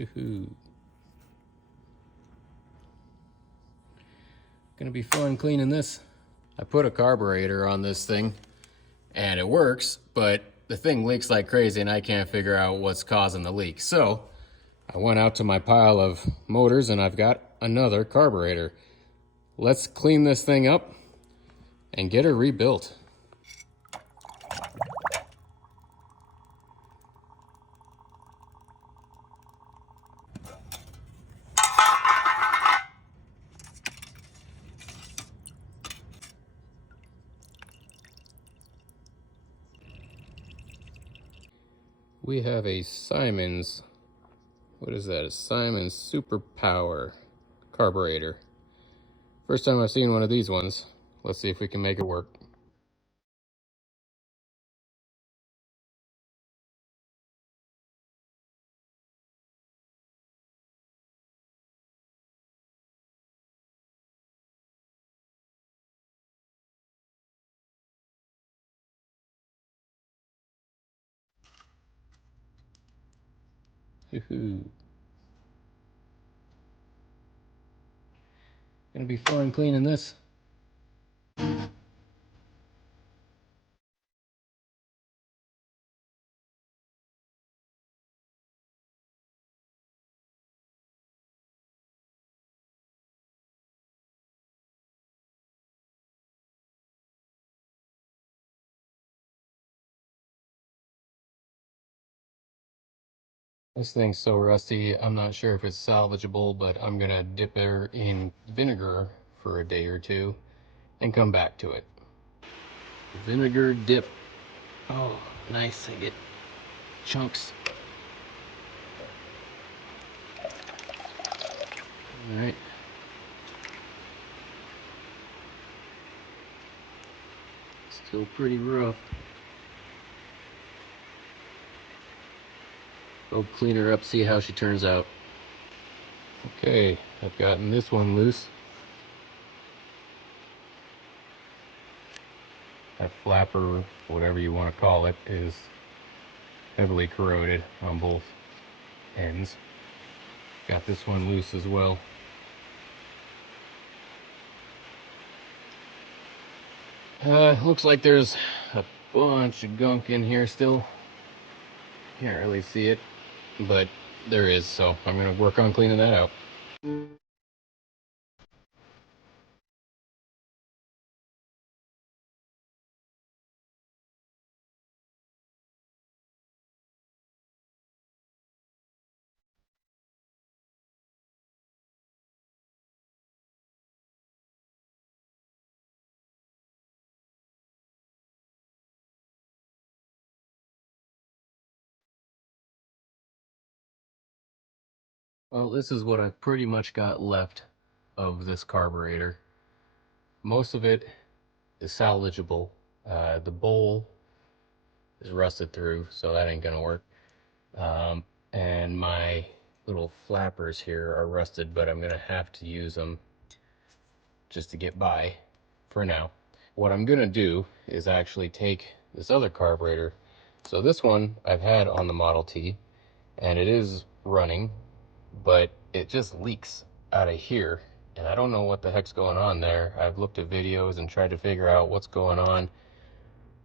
Yoo-hoo. Gonna be fun cleaning this. I put a carburetor on this thing and it works, but the thing leaks like crazy and I can't figure out what's causing the leak. So I went out to my pile of motors and I've got another carburetor. Let's clean this thing up and get her rebuilt. We have a Simmons, what is that? A Simmons Super Power carburetor. First time I've seen one of these ones. Let's see if we can make it work. Yoo-hoo. Gonna be fun cleaning this. This thing's so rusty, I'm not sure if it's salvageable, but I'm gonna dip her in vinegar for a day or two and come back to it. Vinegar dip. Oh, nice. I get chunks. All right. Still pretty rough. Go clean her up, see how she turns out. Okay, I've gotten this one loose. That flapper, whatever you want to call it, is heavily corroded on both ends. Got this one loose as well. Looks like there's a bunch of gunk in here still. Can't really see it, but there is, so I'm gonna work on cleaning that out. Well, this is what I've pretty much got left of this carburetor. Most of it is salvageable. The bowl is rusted through, so that ain't gonna work. And my little flappers here are rusted, but I'm gonna have to use them just to get by for now. What I'm gonna do is actually take this other carburetor. So this one I've had on the Model T, and it is running, but it just leaks out of here, and I don't know what the heck's going on there. I've looked at videos and tried to figure out what's going on.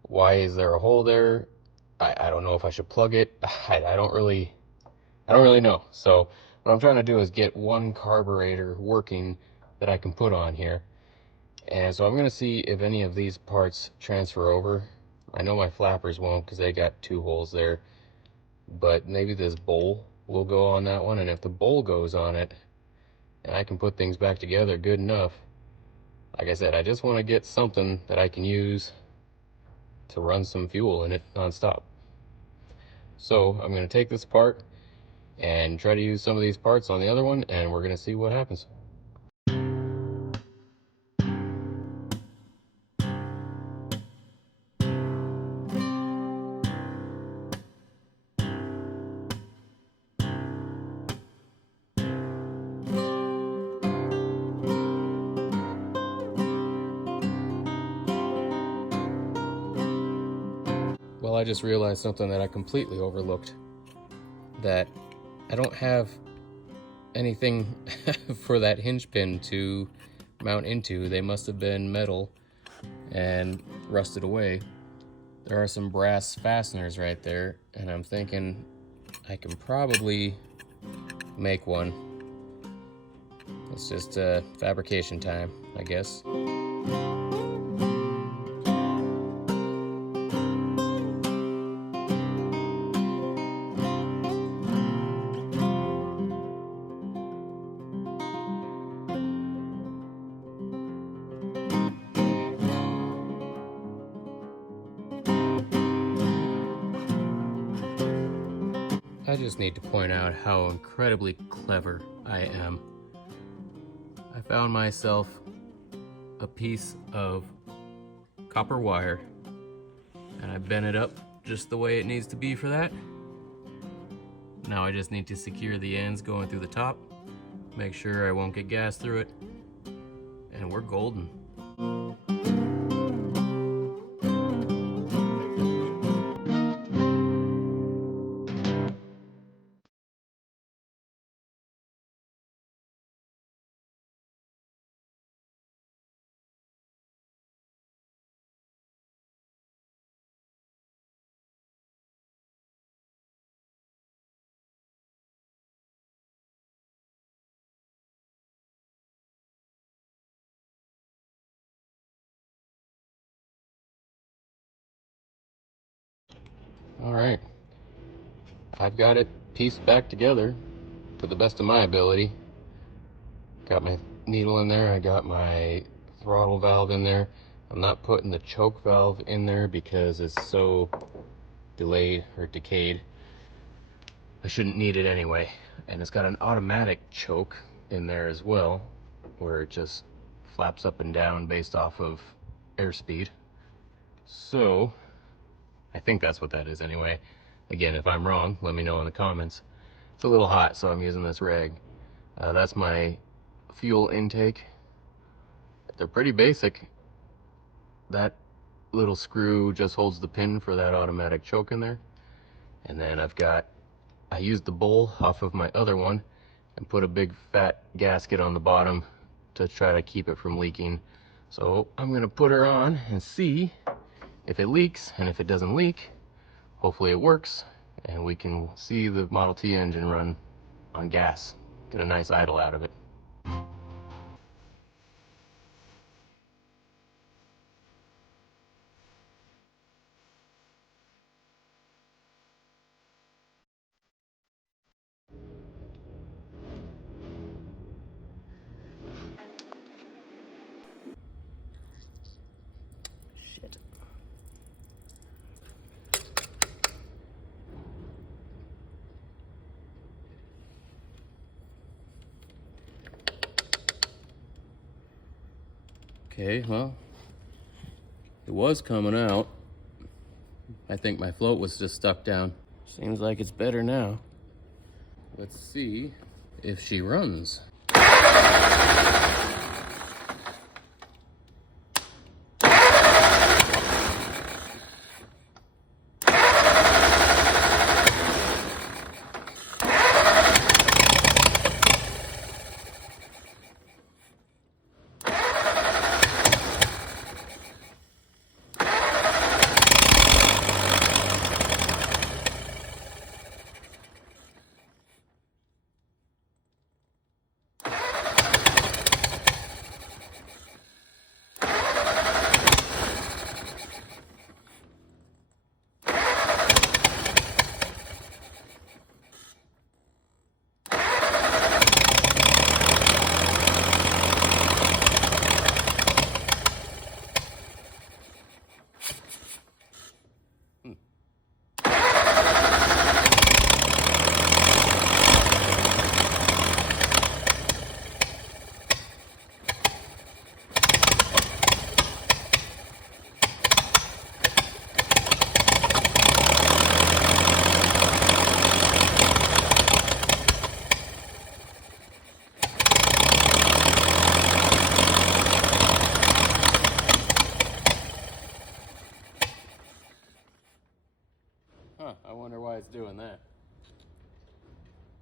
Why is there a hole there? I don't know if I should plug it. I don't really know. So what I'm trying to do is get one carburetor working that I can put on here. And so I'm going to see if any of these parts transfer over. I know my flappers won't because they got two holes there, but maybe this bowl will go on that one. And if the bowl goes on it and I can put things back together good enough, like I said, I just want to get something that I can use to run some fuel in it nonstop. So I'm going to take this apart and try to use some of these parts on the other one, and we're going to see what happens. Well, I just realized something that I completely overlooked, that I don't have anything for that hinge pin to mount into. They must have been metal and rusted away. There are some brass fasteners right there, and I'm thinking I can probably make one. It's just fabrication time, I guess. I just need to point out how incredibly clever I am. I found myself a piece of copper wire and I bent it up just the way it needs to be for that. Now I just need to secure the ends going through the top, make sure I won't get gas through it, and we're golden. All right, I've got it pieced back together to the best of my ability. Got my needle in there, I got my throttle valve in there. I'm not putting the choke valve in there because it's so delayed or decayed. I shouldn't need it anyway. And it's got an automatic choke in there as well, where it just flaps up and down based off of airspeed. So I think that's what that is anyway. Again, if I'm wrong, let me know in the comments. It's a little hot, so I'm using this rag. That's my fuel intake. They're pretty basic. That little screw just holds the pin for that automatic choke in there. And then I used the bowl off of my other one and put a big fat gasket on the bottom to try to keep it from leaking. So I'm gonna put her on and see if it leaks, and if it doesn't leak, hopefully it works and we can see the Model T engine run on gas, get a nice idle out of it. Shit. Okay, well, it was coming out. I think my float was just stuck down. Seems like it's better now. Let's see if she runs.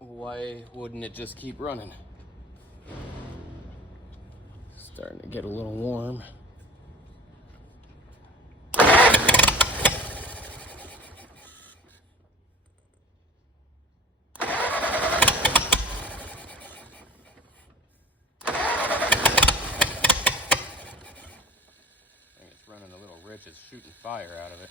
why wouldn't it just keep running? Starting to get a little warm. Running a little rich, is shooting fire out of it.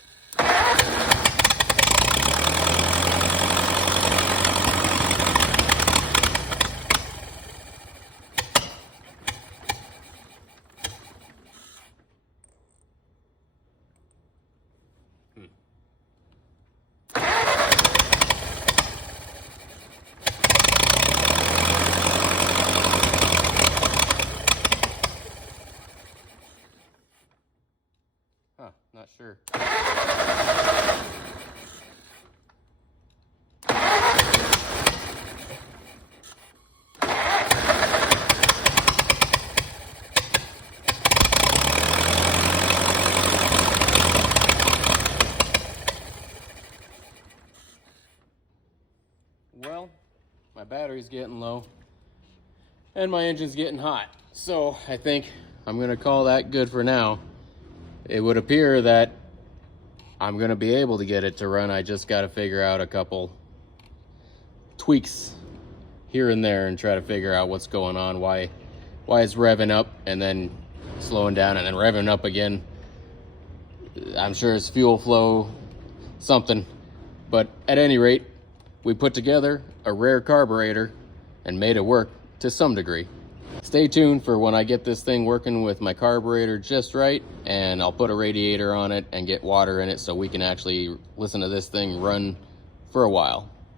Not sure. Well, my battery's getting low and my engine's getting hot. So I think I'm gonna call that good for now. It would appear that I'm gonna be able to get it to run. I just gotta figure out a couple tweaks here and there and try to figure out what's going on, why it's revving up and then slowing down and then revving up again. I'm sure it's fuel flow, something. But at any rate, we put together a rare carburetor and made it work to some degree. Stay tuned for when I get this thing working with my carburetor just right, and I'll put a radiator on it and get water in it so we can actually listen to this thing run for a while.